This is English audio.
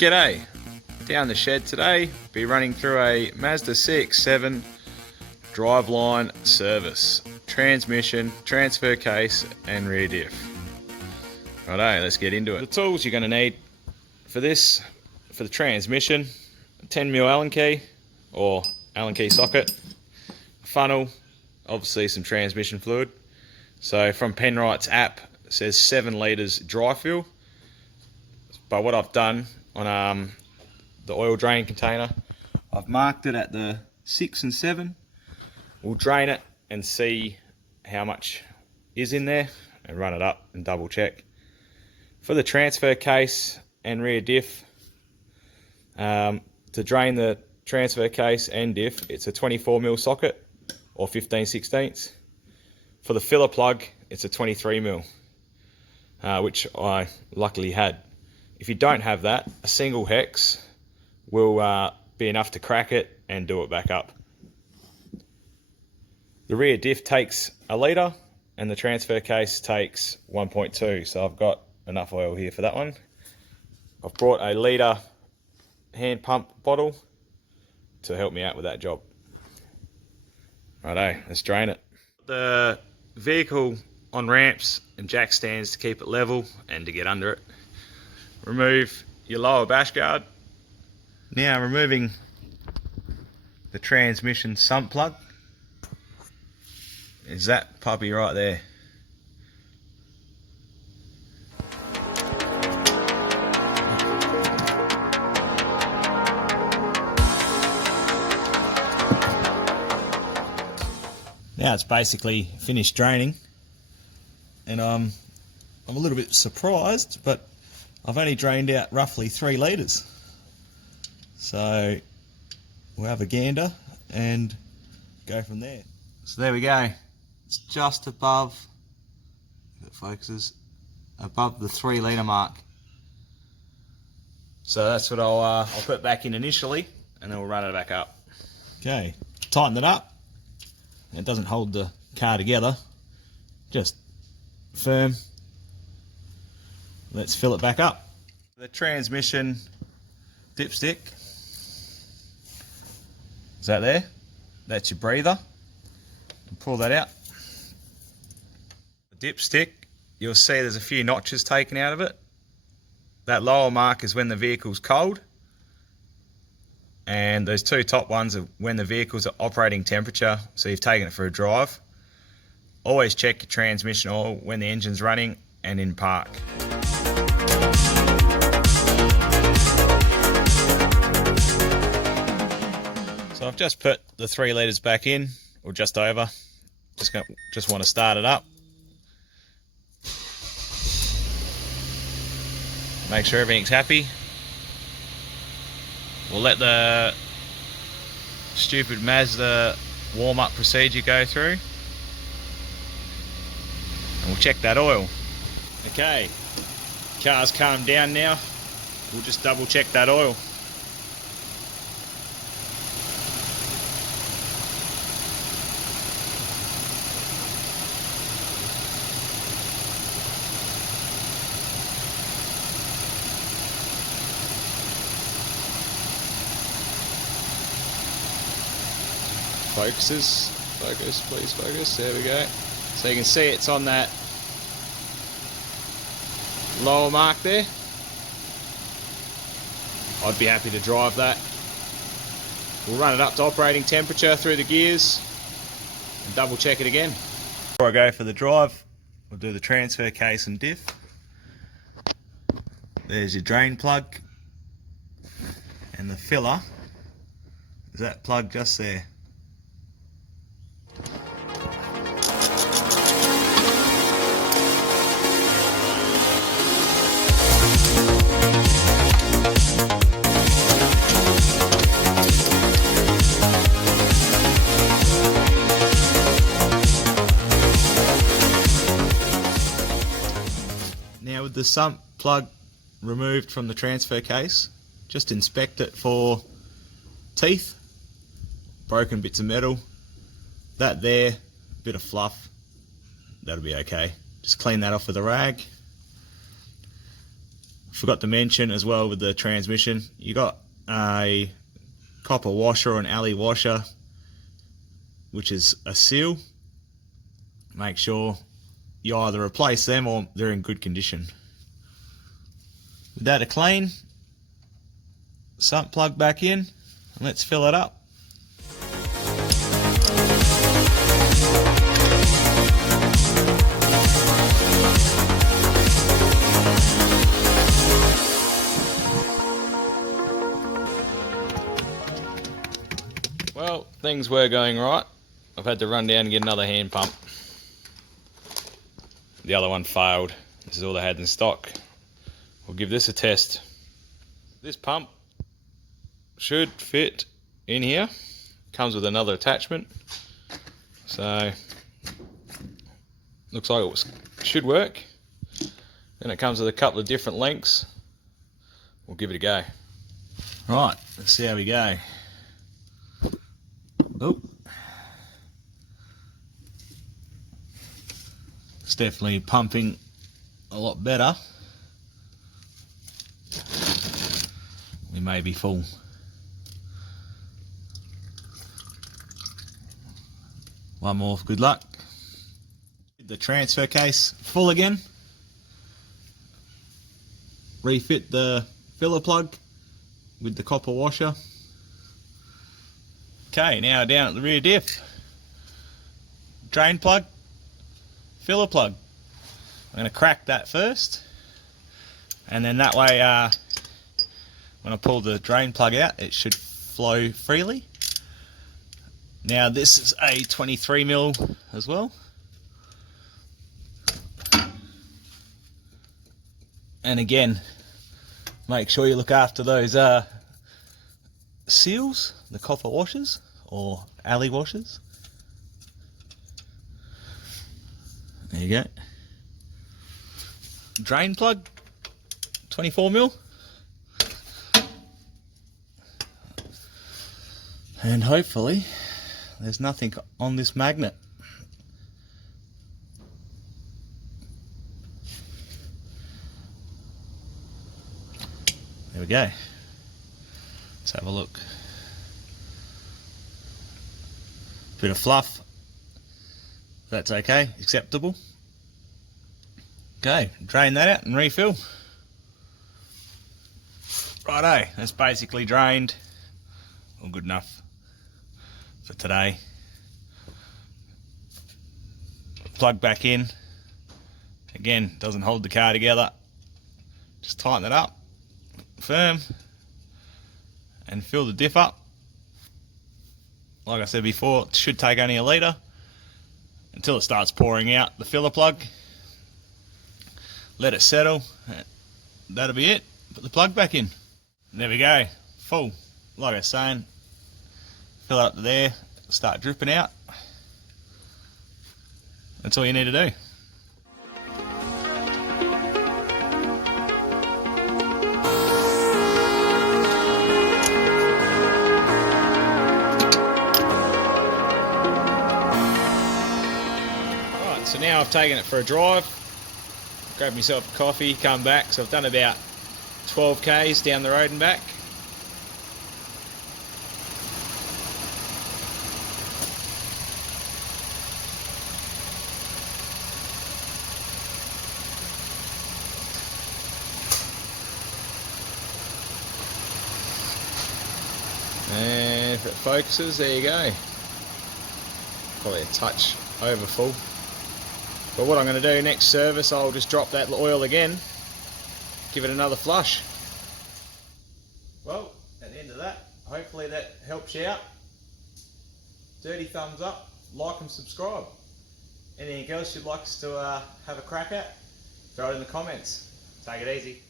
G'day! Down the shed today, be running through a Mazda CX7 Driveline service. Transmission, transfer case and rear diff. Righto, let's get into it. The tools you're going to need for this, for the transmission, a 10mm Allen key or Allen key socket, a funnel, obviously some transmission fluid. So from Penrite's app, it says 7 litres dry fill. But what I've done on the oil drain container, I've marked it at the 6 and 7. We'll drain it and see how much is in there and run it up and double check. For the transfer case and rear diff, to drain the transfer case and diff, it's a 24mm socket or 15/16. For the filler plug, it's a 23mm, which I luckily had. If you don't have that, a single hex will be enough to crack it and do it back up. The rear diff takes 1 litre and the transfer case takes 1.2, so I've got enough oil here for that one. I've brought a litre hand pump bottle to help me out with that job. Righto, let's drain it. The vehicle on ramps and jack stands to keep it level and to get under it. Remove your lower bash guard. Now removing the transmission sump plug. Is that puppy right there. Now it's basically finished draining, and I'm a little bit surprised, but I've only drained out roughly 3 litres. So we'll have a gander and go from there. So there we go. It's just above, if it focuses, above the 3 litre mark. So that's what I'll put back in initially, and then we'll run it back up. Okay, tighten it up. It doesn't hold the car together, just firm. Let's fill it back up. The transmission dipstick, is that there? That's your breather. Pull that out. The dipstick, you'll see there's a few notches taken out of it. That lower mark is when the vehicle's cold, and those 2 top ones are when the vehicle's at operating temperature, so you've taken it for a drive. Always check your transmission oil when the engine's running and in park. So I've just put the 3 litres back in, or just over. Just want to start it up. Make sure everything's happy. We'll let the stupid Mazda warm-up procedure go through. And we'll check that oil. Okay, car's calmed down now. We'll just double check that oil. Focus, please focus, there we go. So you can see it's on that lower mark there. I'd be happy to drive that. We'll run it up to operating temperature through the gears and double check it again. Before I go for the drive, we'll do the transfer case and diff. There's your drain plug, and the filler is that plug just there. Now with the sump plug removed from the transfer case, just inspect it for teeth, broken bits of metal. That there, bit of fluff, that'll be okay. Just clean that off with a rag. Forgot to mention as well with the transmission, you got a copper washer or an alley washer, which is a seal. Make sure you either replace them or they're in good condition. With that clean, sump plug back in and let's fill it up. Well, things were going right. I've had to run down and get another hand pump. The other one failed. This is all they had in stock. We'll give this a test. This pump should fit in here. Comes with another attachment. So, looks like it should work. Then it comes with a couple of different lengths. We'll give it a go. Right, let's see how we go. Oh. It's definitely pumping a lot better. We may be full. One more for good luck. The transfer case full again. Refit the filler plug with the copper washer. Okay, now down at the rear diff. Drain plug, filler plug. I'm going to crack that first, and then that way when I pull the drain plug out it should flow freely. Now this is a 23mm as well, and again make sure you look after those seals, the copper washers or alley washers. There you go. Drain plug, 24mm. And hopefully there's nothing on this magnet. There we go. Let's have a look. Bit of fluff. That's okay, acceptable. Okay, drain that out and refill. Righto, that's basically drained. All good enough for today. Plug back in. Again, doesn't hold the car together. Just tighten it up, firm, and fill the diff up. Like I said before, it should take only a litre until it starts pouring out the filler plug. Let it settle. That'll be it. Put the plug back in. There we go. Full. Like I was saying, fill it up to there, start dripping out. That's all you need to do. Right, so now I've taken it for a drive, grabbed myself a coffee, come back. So I've done about 12 k's down the road and back. And if it focuses, there you go. Probably a touch over full. But what I'm going to do next service, I'll just drop that oil again, give it another flush. Well, at the end of that, hopefully that helps you out. Dirty thumbs up, like and subscribe. Anything else you'd like us to have a crack at, throw it in the comments. Take it easy.